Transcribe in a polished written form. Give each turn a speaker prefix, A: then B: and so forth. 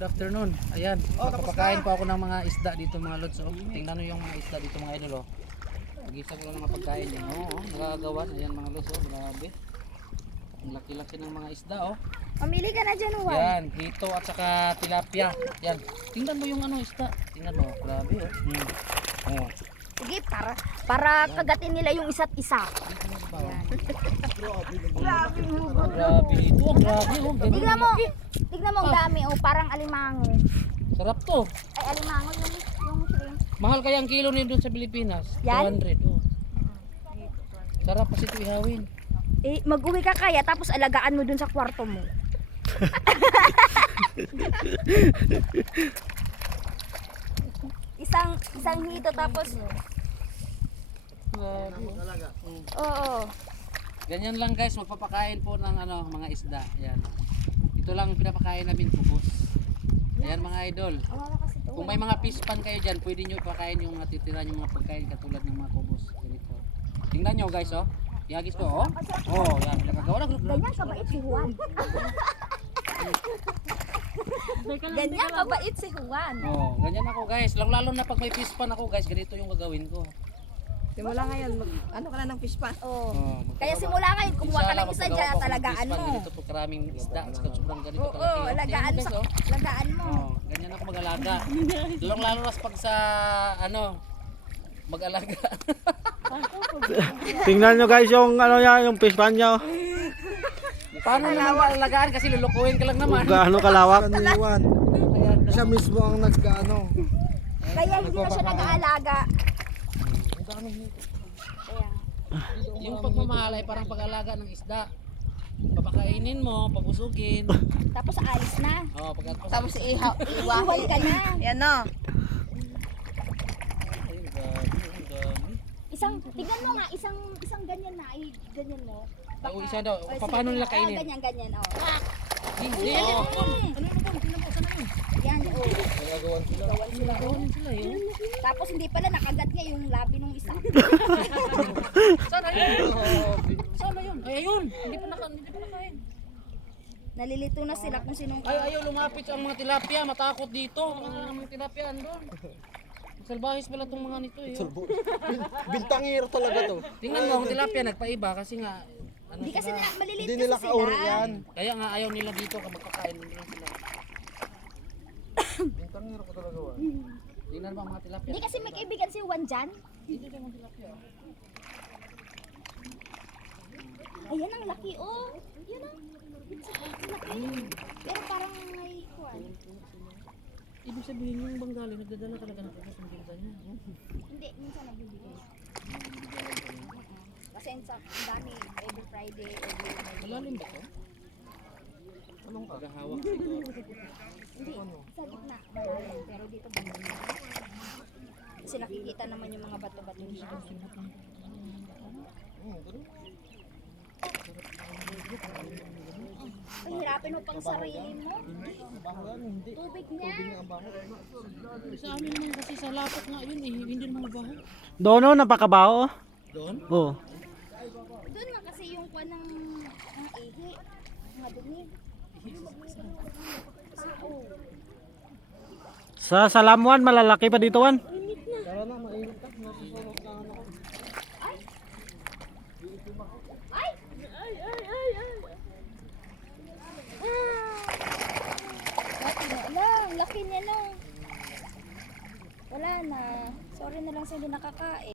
A: good afternoon. Ayan, magpapakain po ako ng mga isda dito mga lods. Oh. Tingnan nyo yung mga isda dito mga idol. Oh. Mag-isa ko lang ng pagkain yan. Oo, nagagawan. Ayan mga lods. Oh. Grabe. Ang laki-laki ng mga isda. Oh.
B: Mamili ka na dyan, Juan.
A: Yan, hito at saka tilapia. Yan. Tingnan mo yung ano isda. Tingnan mo. Grabe. Oh. Oh.
B: Sige, para kagatin nila yung isa't isa. Grabe mo.
A: Grabe ito. Ang grabe. Oh.
B: Tignan mo ang dami. Oh, parang alimango.
A: Sarap to.
B: Ay, alimango yung shrimp.
A: Mahal kaya ang kilo nito sa Pilipinas.
B: Yan?
A: 200. Oh. Sarap kasi ito ihawin.
B: Eh, mag-uwi ka kaya tapos alagaan mo dun sa kwarto mo. isang hito tapos oo.
A: Ganyan lang guys, magpapakain po ng ano, mga isda. Ayan. Ito lang pinapakain namin kubos. Ayan mga idol. Kung may mga fish pan kayo dyan, pwede nyo ipakain yung natitira yung mga pagkain katulad ng mga kubos. Ganito. Tingnan nyo guys, oh. Ihagis ko, oh. Oh, yan. Nakagawa na.
B: Ganyan kabait si Juan. Ganyan kabait si Juan.
A: Oh, ganyan ako guys. Lalo na pag may fish pan ako guys, ganito yung gagawin ko.
C: Simula ngayon, ano ka na ng fish pan?
B: Oh.
A: Oh,
B: Kaya simula ngayon, kumuha ka ng isa dyan at alagaan mo.
A: Ganito po karaming isda at saka sobrang ganito
B: Oo,
A: kalaki.
B: alagaan
A: Tingnan
B: sa
A: mo, guys, oh.
B: alagaan mo.
A: Oh, ganyan ako mag-alaga. Lalo na pag sa ano, mag-alaga.
D: Tingnan nyo guys yung ano yan, yung fish pan nyo.
A: Paano naman maalagaan kasi lulukuhin ka lang naman.
D: Kung gaano kalawak.
E: Kaniwan. Siya mismo ang nag-ano.
B: Kaya hindi na siya nag-aalaga.
A: Yung pagmamahal ay parang pag-alaga ng isda. Papakainin mo, pabusugin.
B: Tapos alis na.
A: Oh,
C: Tapos
B: Iwan
C: iwahi.
B: ka na.
C: Yan o.
A: Ayun, grabe, ang dami.
B: Tignan mo nga, isang ganyan na, ay ganyan mo.
A: Ako isa daw.
B: Ay,
A: Paano nila
B: sige,
A: kainin?
B: ganyan, oh.
A: Hindi. Ano na ba? Tingnan mo, saan na yun?
B: Yan, oh.
A: Gagawin sila yun.
B: Tapos hindi pala nakagat niya yung labi ng isa.
A: Saan na yun? Saan na yun? Ay, ayun. Hindi pa nakain.
B: Nalilito na sila kung sinong...
A: Ay, ayaw lumapit ang mga tilapia. Matakot dito. Ang mga tilapia andun. Salbahis pala itong mga nito eh.
E: Bintangiro talaga to.
A: Tingnan mo, ang tilapia nagpaiba kasi nga ano
B: Hindi kasi
A: sila,
B: maliliit
E: Hindi
B: kasi
E: nila kauri
B: sila.
E: yan.
A: kaya nga ayaw nila dito kapag kakain nila sila.
E: Bintangiro ko talaga wa.
A: Tingnan mo ang mga tilapia.
B: Hindi kasi may kaibigan si Juan dyan.
A: Dito yung mga tilapia.
B: Ayan ang laki, oh. Yan ang laki. Pero parang may kuwan.
A: Ibig sabihin yung Bengali nagdadala talaga ng kubos ng pinsan niya.
B: Hindi, minsan nagbibigay. Kasi ang dami, every Friday, every Monday.
A: Malalim ba ito? Anong paghahawak siguro?
B: Hindi, sa gitna, malalim. Pero dito bumili. Kasi nakikita naman yung mga bato-bato niya. Ay, hirapin mo pang sarili mo. Tubig niya.
A: Sa amin naman kasi sa lapot nga yun eh, hindi naman mabaho.
D: Doon oh, napakabaho.
A: Doon?
D: Oh.
B: Doon nga kasi yung kuwan ng ihi. Mga dumi. Oo.
D: Sa Salamuan malalaki pa dito Wan.
E: Tara na, mainit ka. Nasusunod na ano.
B: Ay! Laki na lang. Laki niya no. Wala na. Sorry na lang sa hindi nakakain.